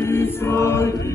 Nechai